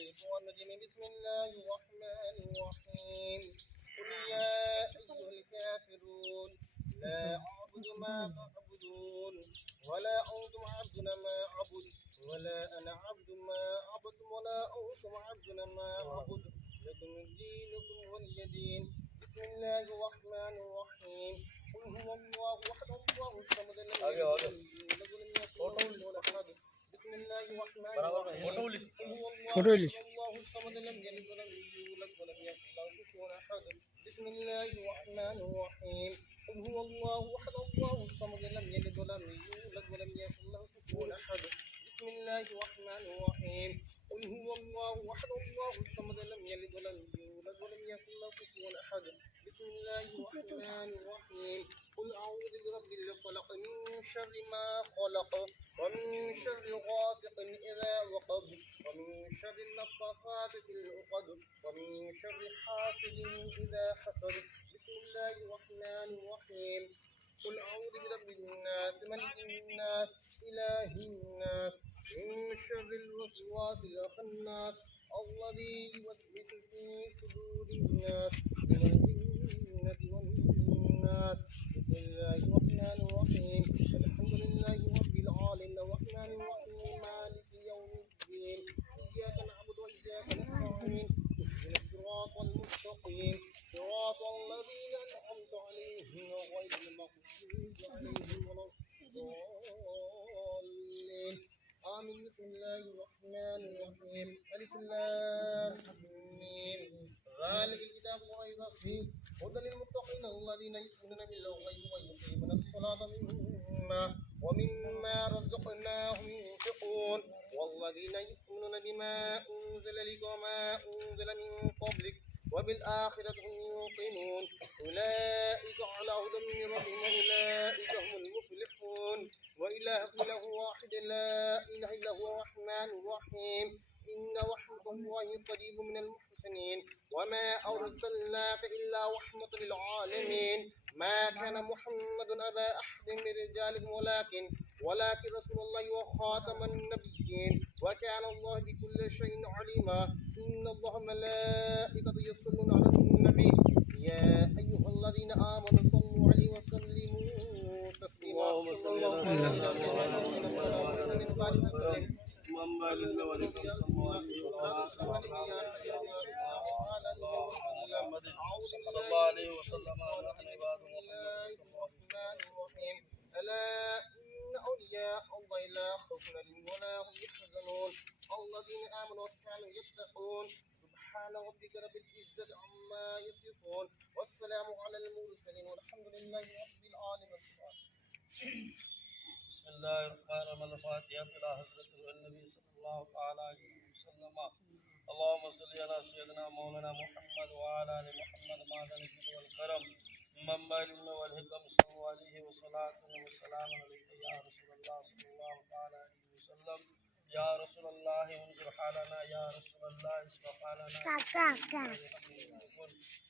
الشيطان الرجيم. بسم الله الرحمن الرحيم. قل يا أيها الكافرون لا أعبد ما تعبدون ولا أنتم عبدون ما أعبد ولا أنا عبد ما عبدتم ولا أنتم عبدون ما أعبد لكم دينكم ولي دين. بسم الله الرحمن الرحيم. قل هو الله أحد الله الصمد لم يلد ولم يولد ولم يكن له كفوا أحد. بسم الله الرحمن الرحيم. قل هو الله الصمد لم يلد ولم يولد ولم يكن له كفوا أحد. بسم الله الرحمن الرحيم. قل هو الله أحد الله الصمد لم يلد ولم يولد ولم يكن له كفوا أحد. بسم الله الرحمن الرحيم. قل هو الله أحد الله الصمد لم يلد ولم يولد ولم يكن له كفوا أحد. بسم الله الرحمن الرحيم. قل أعوذ برب الفلق من شر ما خلق ومن شر غاسق إذا وقب ومن شر النفاثات في العقد ومن شر حاسد إذا حسد. بسم الله الرحمن الرحيم. قل أعوذ برب الناس ملك الناس إله الناس من شر الوسواس الخناس الذي يوسوس في صدور الناس من الجنة والناس. بسم الله الرحمن الرحيم. الحمد لله رب العالمين الرحمن الرحيم مالك يوم الدين إياك نعبد وإياك نستعين اهدنا الصراط المستقيم صراط الذين أنعمت عليهم غير المغضوب عليهم ولا الضالين آمين. بسم الله الرحمن الرحيم. ألف لام ميم ذلك الكتاب لا ريب فيه هدى للمتقين الذين يؤمنون بالغيب ويقيمون الصلاة ومما رزقناهم ينفقون والذين يؤمنون بما أنزل إليك وما أنزل من قبلك وبالآخرة هم يوقنون أولئك على هدى من ربهم وأولئك هم المفلحون. وإلهكم إله واحد لا إله إلا هو الرحمن الرحيم. إن رحمة الله قريب من المحسنين. وما أرسلناك إلا رحمة للعالمين. ما كان محمد أبا أحد من رجالكم ولكن رسول الله وخاتم النبيين وكان الله بكل شيء عليما. إن الله ملائكته يصلون على النبي يا أيها الذين آمنوا صلوا عليه وسلموا تسليما. ألا إن أولياء الله لا خوف عليهم ولا هم يحزنون الذين آمنوا وكانوا يتقون. سبحان ربك رب العزة عما يصفون والسلام على المرسلين والحمد لله رب العالمين. بسم الله الرحمن الرحيم. الفاتحة إلى حضرة النبي صلى الله تعالى عليه وسلم. اللهم صل على سيدنا مولانا محمد وعلى آل محمد مع الجود والكرم من العلم والحكم صلى الله عليه وصلاة وسلام عليك يا رسول الله صلى الله تعالى عليه وسلم. يا رسول الله انظر حالنا يا رسول الله اسمع حالنا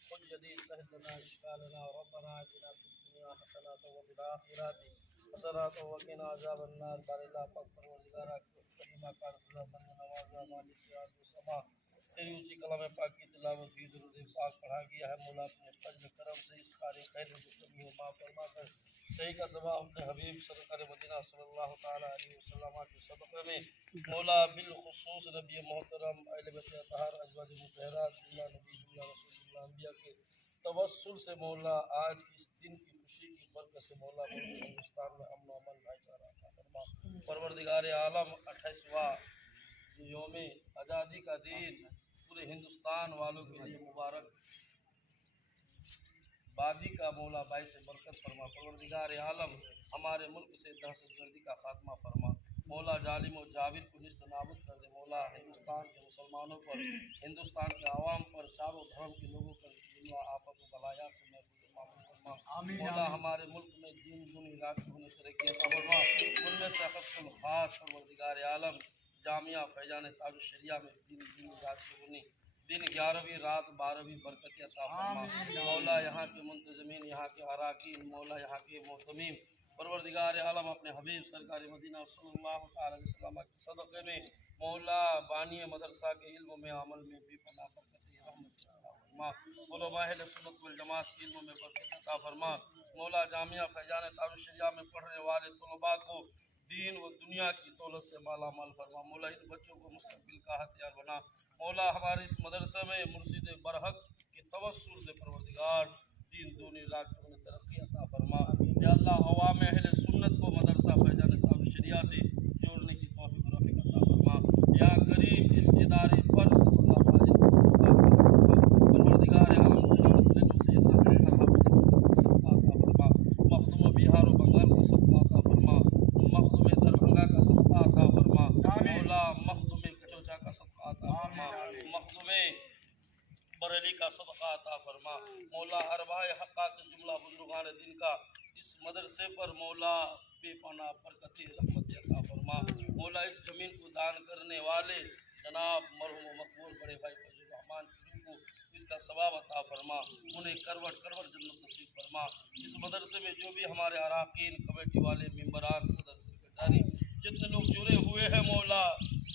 خذ يدي سهل لنا اشكالنا ربنا آتنا في الدنيا حسنة وفي الآخرة حسنة وقنا عذاب النار. بارك الله فاغفر ولنا كلمة قال صلى الله عليه وسلم तेरी ऊंची कलाम पाक की तिलावत भी दुरूद पाक पढ़ा गया है। मौला अपने फजल करम से इस कार्य खैर जो कमी हो माफ फरमा कर सही का सवाब अपने हबीब सरकार मदीना सल्लल्लाहु ताला अलैहि वसल्लम के सदक़े में मौला बिल खुसूस नबी मोहतरम अहले बैत अतहर अज़वाज मुतहहरात दुल्हा नबी दुल्हा रसूलुल्लाह अंबिया के तवस्सुल से मौला आज की इस दिन की खुशी की बरकत से मौला हिंदुस्तान में अमन अमन भाईचारा अता फरमा। परवरदिगार आलम 28वां यौम आज़ादी का दिन पूरे हिंदुस्तान वालों के लिए मुबारक बादी का मौला बाइस बरकत फरमा। परवरदिगार आलम हमारे मुल्क से दहशतगर्दी का खात्मा फरमा। मौला जालिम और जाविद को निस्त नाबुद कर दे। मौला हिंदुस्तान के मुसलमानों पर हिंदुस्तान के आवाम पर चारों धर्म के लोगों पर दुनिया आफत व बलायात से महफूज फरमा। मौला हमारे मुल्क में दीन दुनी इलाके होने तरक्की अता फरमा। उनमें से अक़सल खास परवरदिगार आलम जामिया फैजान ताज शरिया में दिन दिन 11वीं रात 12वीं बरकत अता फरमा। मौला यहाँ के मुंतज़मीन यहाँ के अराकीन मौला यहाँ के मोहतमीम परवरदिगार आलम अपने हबीब सरकार मदीना सल्लल्लाहु अलैहि वसल्लम के सदक़े में मौला बानी मदरसा के इल्म में अमल में बेपनाह बरकत रहमत अता फरमा। उलमा अहले सुन्नत वल जमात के इल्म में बरकत अता फरमा। मौला जामिया फैजान तारुश शरिया में पढ़ने वाले तलबा को दीन व दुनिया की दौलत से माला माल फरमा। मौला इन बच्चों को मुस्तकबिल का हथियार बना। मौला हमारे इस मदरसे में मुर्शिद बरहक के तवस्सुल से परवरदिगार दीन दूनी राखतों में तरक्की अता फरमा। या अल्लाह अवाम अहले सुन्नत को मदरसा फैजान तारुश शरिया से जोड़ने की तौफीक और रफ़ीक अता फरमा। या करीम इस इदारे पर सल्लल्लाहु अलैहि वसल्लम परवरदिगार आलम जनाब सैयद नासिर सदका अता फरमा। मखदूम बिहार और बंगाल को सदका अता फरमा। मखदूम दरभंगा का सदका अता फरमा। मौला मखदूम कचौचा का सदका अता फरमा। मखदूम बरेली का सदका अता फरमा। मौला अरबाए हक्का के जुमला बुजुर्गान दिन का इस मदरसे पर मौला बेपनाह बरकत रहमत अता फरमा। मौला इस जमीन को दान करने वाले जनाब मरहूम मकबूल बड़े भाई फजल रहमान को इसका सवाब अता फरमा। उन्हें करवट करवट जन्नत नसीब फरमा। इस मदरसे में जो भी हमारे अराकीन कमेटी वाले मेंबरान सदर सेक्रेटरी जितने लोग जुड़े हुए हैं मौला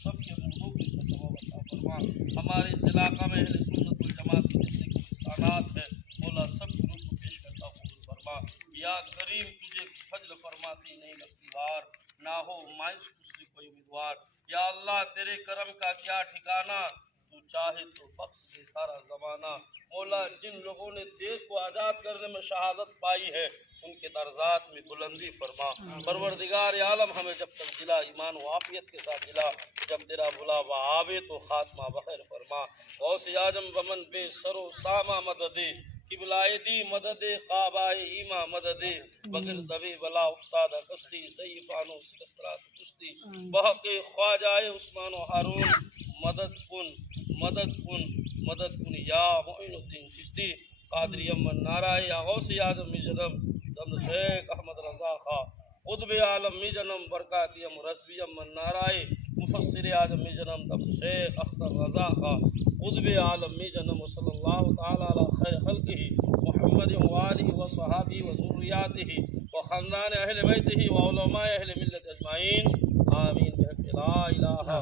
सबके मुंह को इसका सवाब अता फरमा। हमारे इस इलाका में अहले सुन्नत वल जमात के जितने गिरफ्तारात हैं मौला सब लोग को पेश करता कबूल फरमा। या करीम तुझे फजल फरमाती नहीं लगती हार ना हो मायूस तुझसे कोई उम्मीदवार। या अल्लाह तेरे करम का क्या ठिकाना तू चाहे तो बख्श दे सारा जमाना। मौला जिन लोगों ने देश को आज़ाद करने में शहादत पाई है उनके दर्जात में बुलंदी फरमा। परवरदिगार आलम हमें जब तक दिला ईमान व आफियत के साथ दिला जब तेरा बुलावा आवे तो खात्मा बखैर फरमा। गौस आजम बमन बे सरो सामा मददे किबलाए दी मददे काबाए ईमा मददे बगिर दबे बला उस्तादा कस्ती ज़ईफ़ानो सिकस्तरात कुश्ती बहके ख्वाजाए उस्मान व हारून मदद कुन या मोइनुद्दीन चिश्ती कादरी अमन नाराय या गौस आजम मिजनम दम शेख अहमद रजा खा क़ुत्ब आलम मिजनम बरकातियम रस्वी अमन नाराय मुफस्सिर आजम मिजनम दम शेख अख्तर रजा खा क़ुत्ब आलम मिजनम सल्लल्लाहु तआला अला खैर खल्क़िही मुहम्मद व आलिहि व सहाबी व ज़ुर्रिय्यातिही व ख़ानदान अहले बैतिही व उलमाए अहले मिल्लत अजमाइन आमीन। ला इलाहा